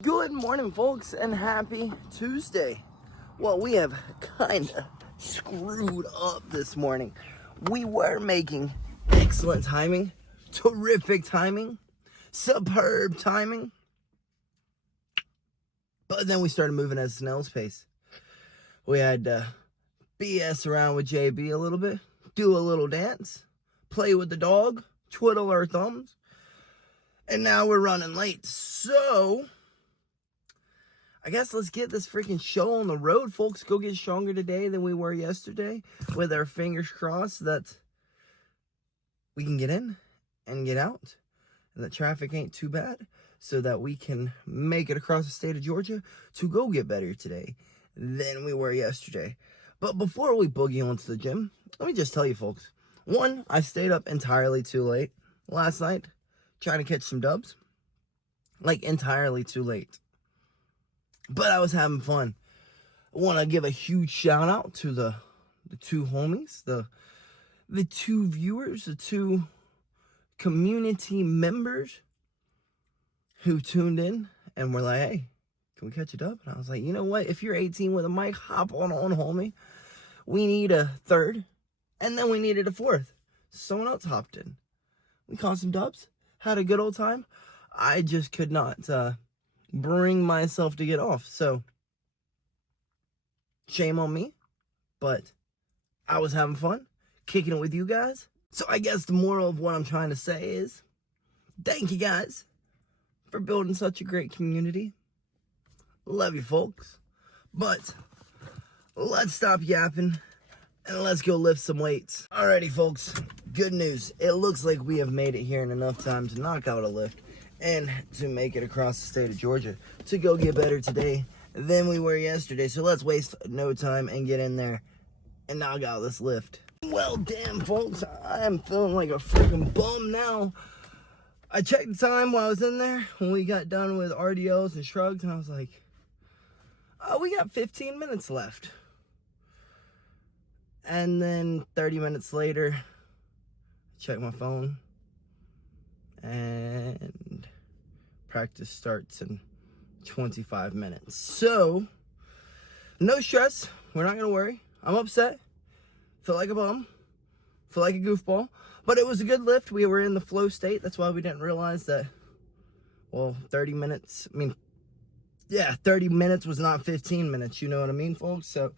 Good morning, folks, and happy Tuesday. Well, we have kind of screwed up this morning. We were making excellent timing, terrific timing, superb timing, but then we started moving at a snail's pace. We had to BS around with JB a little bit, do a little dance, play with the dog, twiddle our thumbs, and now we're running late. So I guess let's get this freaking show on the road, folks. Go get stronger today than we were yesterday, with our fingers crossed that we can get in and get out, and the traffic ain't too bad, so that we can make it across the state of Georgia to go get better today than we were yesterday. But before we boogie onto the gym, let me just tell you, folks. One, I stayed up entirely too late last night trying to catch some dubs. Like, entirely too late. But I was having fun. I want to give a huge shout out to the two homies, the two viewers, the two community members who tuned in and were like, hey, can we catch a dub? And I was like, you know what? If you're 18 with a mic, hop on, homie. We need a third, and then we needed a fourth. Someone else hopped in. We caught some dubs, had a good old time. I just could not bring myself to get off. So, shame on me, but I was having fun, kicking it with you guys. So I guess the moral of what I'm trying to say is, thank you guys for building such a great community. Love you, folks. But let's stop yapping and let's go lift some weights. Alrighty, folks, good news. It looks like we have made it here in enough time to knock out a lift and to make it across the state of Georgia to go get better today than we were yesterday. So let's waste no time and get in there and knock out this lift. Well, damn, folks, I am feeling like a freaking bum now. I checked the time while I was in there when we got done with RDOs and shrugs, and I was like, oh, we got 15 minutes left. And then 30 minutes later, I checked my phone, and practice starts in 25 minutes. So, no stress. We're not going to worry. I'm upset. Feel like a bum. Feel like a goofball. But it was a good lift. We were in the flow state. That's why we didn't realize that, well, 30 minutes. 30 minutes was not 15 minutes. You know what I mean, folks? So,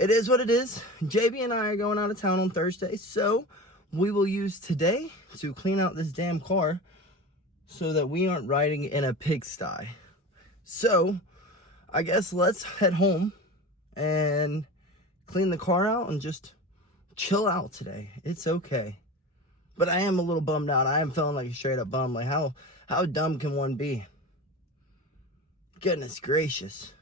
it is what it is. JB and I are going out of town on Thursday. So, we will use today to clean out this damn car so that we aren't riding in a pigsty. So, I guess let's head home and clean the car out and just chill out today. It's okay. But I am a little bummed out. I am feeling like a straight up bum. Like, how dumb can one be? Goodness gracious.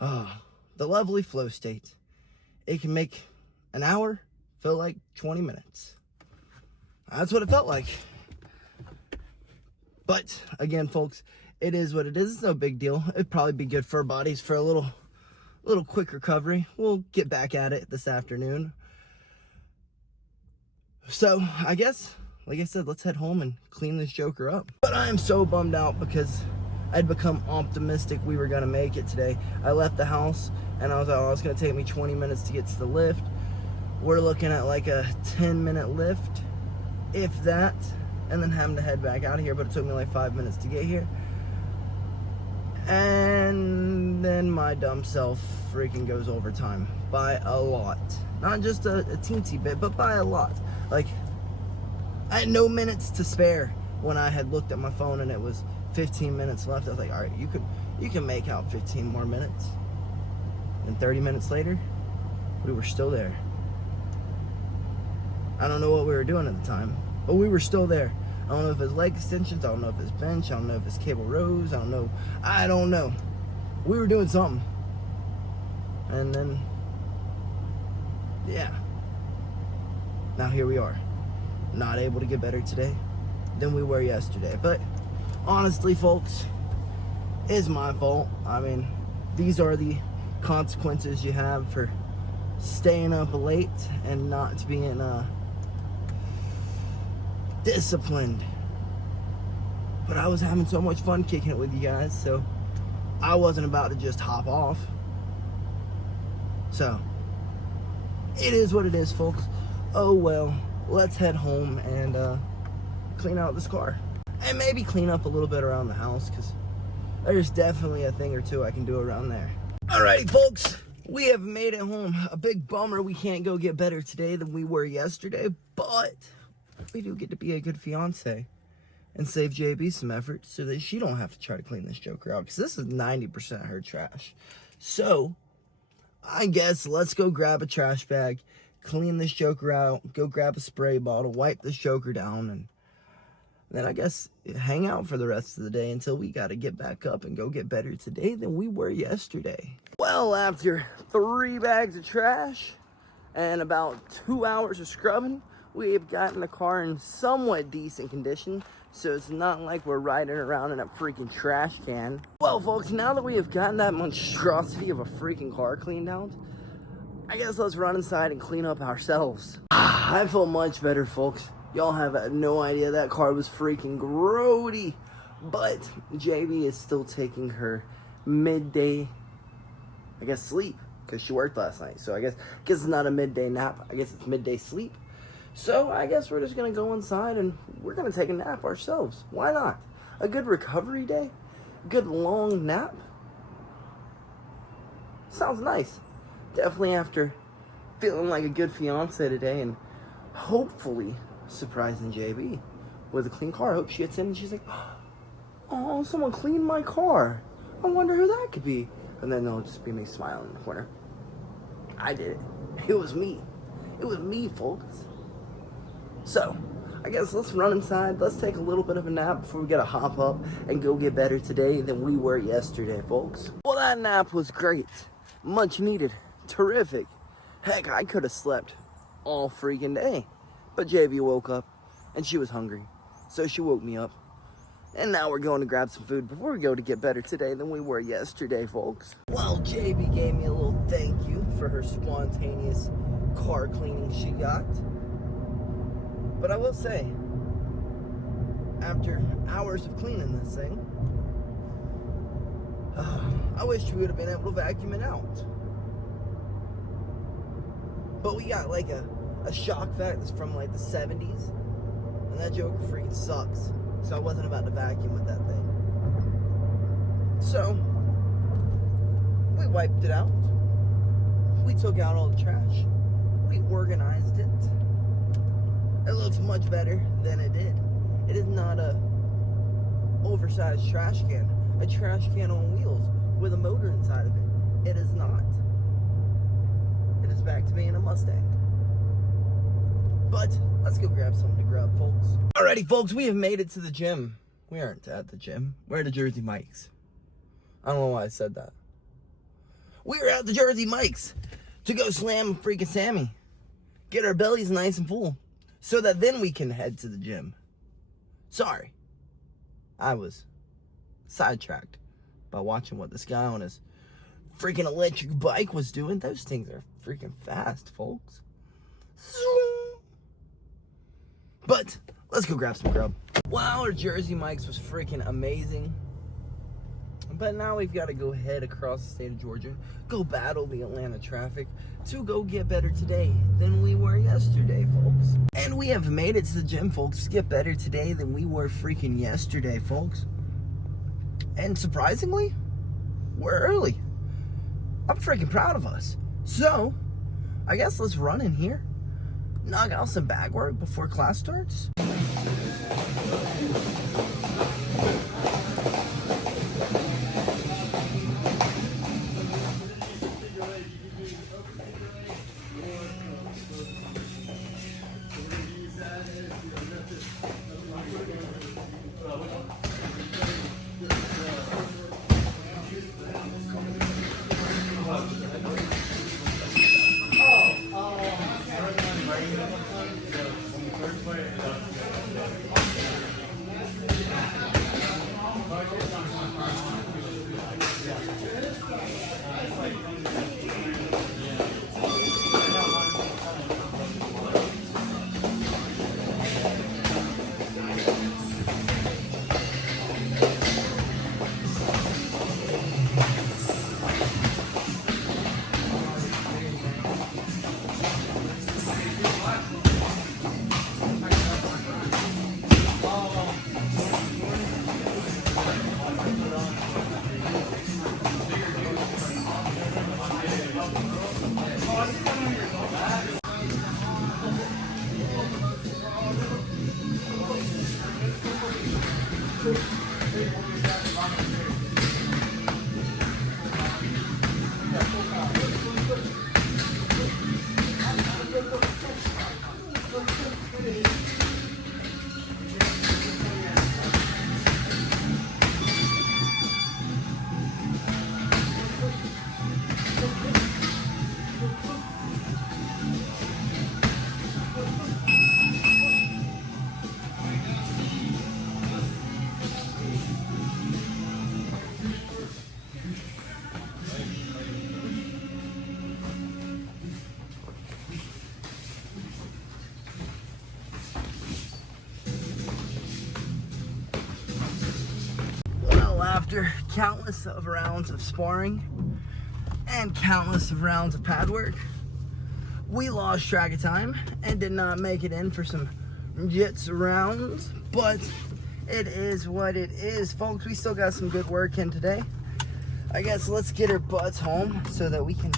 Oh, the lovely flow state. It can make an hour feel like 20 minutes. That's what it felt like. But again, folks, it is what it is. It's no big deal. It'd probably be good for our bodies for a little quick recovery. We'll get back at it this afternoon. So I guess, like I said, let's head home and clean this joker up. But I am so bummed out because I'd become optimistic we were gonna make it today. I left the house and I was like, oh, it's gonna take me 20 minutes to get to the lift. We're looking at like a 10-minute lift, if that, and then having to head back out of here, but it took me like 5 minutes to get here. And then my dumb self freaking goes overtime by a lot. Not just a teensy bit, but by a lot. Like, I had no minutes to spare when I had looked at my phone and it was 15 minutes left. I was like, all right, you can make out 15 more minutes. And 30 minutes later, we were still there. I don't know what we were doing at the time, but we were still there. I don't know if it's leg extensions, I don't know if it's bench, I don't know if it's cable rows, I don't know. We were doing something. And then, yeah. Now here we are. Not able to get better today than we were yesterday. But honestly, folks, it's my fault. I mean, these are the consequences you have for staying up late and not being disciplined. But I was having so much fun kicking it with you guys, so I wasn't about to just hop off. So it is what it is, folks. Oh well, let's head home and clean out this car and maybe clean up a little bit around the house, because there's definitely a thing or two I can do around there. Alrighty, folks, we have made it home. A big bummer we can't go get better today than we were yesterday, but we do get to be a good fiance and save JB some effort so that she don't have to try to clean this joker out, because this is 90% her trash. So I guess let's go grab a trash bag, clean this joker out, go grab a spray bottle, wipe this joker down, and then I guess hang out for the rest of the day until we got to get back up and go get better today than we were yesterday. Well, after 3 bags of trash and about 2 hours of scrubbing, we have gotten the car in somewhat decent condition, so it's not like we're riding around in a freaking trash can. Well, folks, now that we have gotten that monstrosity of a freaking car cleaned out, I guess let's run inside and clean up ourselves. I feel much better, folks. Y'all have no idea, that car was freaking grody. But JB is still taking her midday, I guess, sleep, because she worked last night. So I guess it's not a midday nap. I guess it's midday sleep. So I guess we're just going to go inside and we're going to take a nap ourselves. Why not? A good recovery day? A good long nap? Sounds nice. Definitely after feeling like a good fiance today and hopefully surprising JB with a clean car. I hope she gets in and she's like, oh, someone cleaned my car. I wonder who that could be. And then there'll just be me smiling in the corner. I did it. It was me. It was me, folks. So, I guess let's run inside. Let's take a little bit of a nap before we gotta hop up and go get better today than we were yesterday, folks. Well, that nap was great. Much needed. Terrific. Heck, I could have slept all freaking day. But JB woke up and she was hungry. So she woke me up. And now we're going to grab some food before we go to get better today than we were yesterday, folks. Well, JB gave me a little thank you for her spontaneous car cleaning she got. But I will say, after hours of cleaning this thing, I wish we would have been able to vacuum it out. But we got like a shock vac that's from like the 70s, and that joker freaking sucks. So I wasn't about to vacuum with that thing. So we wiped it out. We took out all the trash. We organized it. It looks much better than it did. It is not a oversized trash can. A trash can on wheels with a motor inside of it. It is not. It is back to being a Mustang. But let's go grab something to grab, folks. Alrighty, folks, we have made it to the gym. We aren't at the gym. We're at the Jersey Mike's. I don't know why I said that. We're at the Jersey Mike's to go slam freaking Sammy. Get our bellies nice and full, so that then we can head to the gym. Sorry. I was sidetracked by watching what this guy on his freaking electric bike was doing. Those things are freaking fast, folks. But let's go grab some grub. Wow, our Jersey Mike's was freaking amazing. But now we've got to go head across the state of Georgia, go battle the Atlanta traffic to go get better today than we were yesterday, folks. And we have made it to the gym, folks, to get better today than we were freaking yesterday, folks. And surprisingly, we're early. I'm freaking proud of us. So, I guess let's run in here, knock out some bag work before class starts. Well, after countless of rounds of sparring and countless of rounds of pad work, we lost track of time and did not make it in for some jits rounds, but it is what it is, folks. We still got some good work in today. I guess let's get our butts home so that we can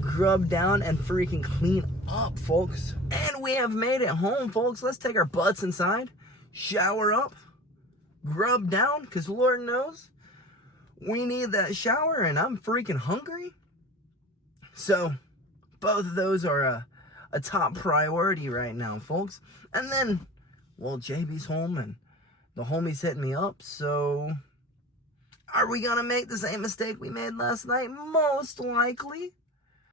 grub down and freaking clean up, folks. And we have made it home, folks. Let's take our butts inside, shower up, grub down, because Lord knows we need that shower and I'm freaking hungry. So both of those are a top priority right now, folks. And then, well, JB's home and the homie's hitting me up, so are we gonna make the same mistake we made last night? Most likely.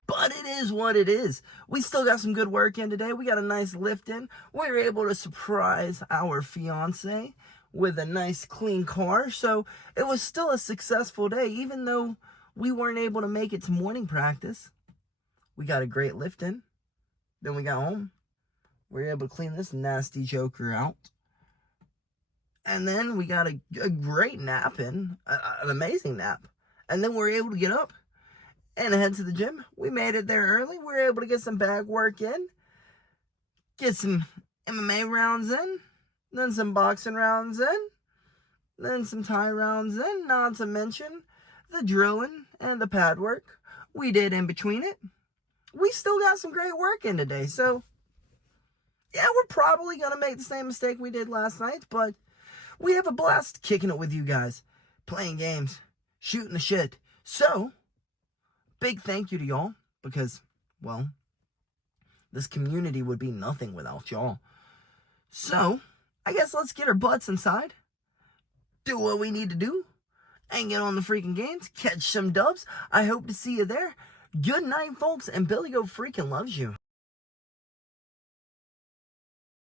But it is what it is. We still got some good work in today. We got a nice lift in. We were able to surprise our fiance with a nice clean car. So it was still a successful day, even though we weren't able to make it to morning practice. We got a great lift in. Then we got home. We were able to clean this nasty joker out. And then we got a great nap in, an amazing nap. And then we were able to get up and head to the gym. We made it there early. We were able to get some bag work in, get some MMA rounds in, then some boxing rounds in, then some Thai rounds in, not to mention the drilling and the pad work we did in between it. We still got some great work in today. So, yeah, we're probably going to make the same mistake we did last night, but we have a blast kicking it with you guys, playing games, shooting the shit. So, big thank you to y'all, because, well, this community would be nothing without y'all. So, I guess let's get our butts inside, do what we need to do, and get on the freaking games, catch some dubs. I hope to see you there. Good night, folks, and BillyGoat freaking loves you.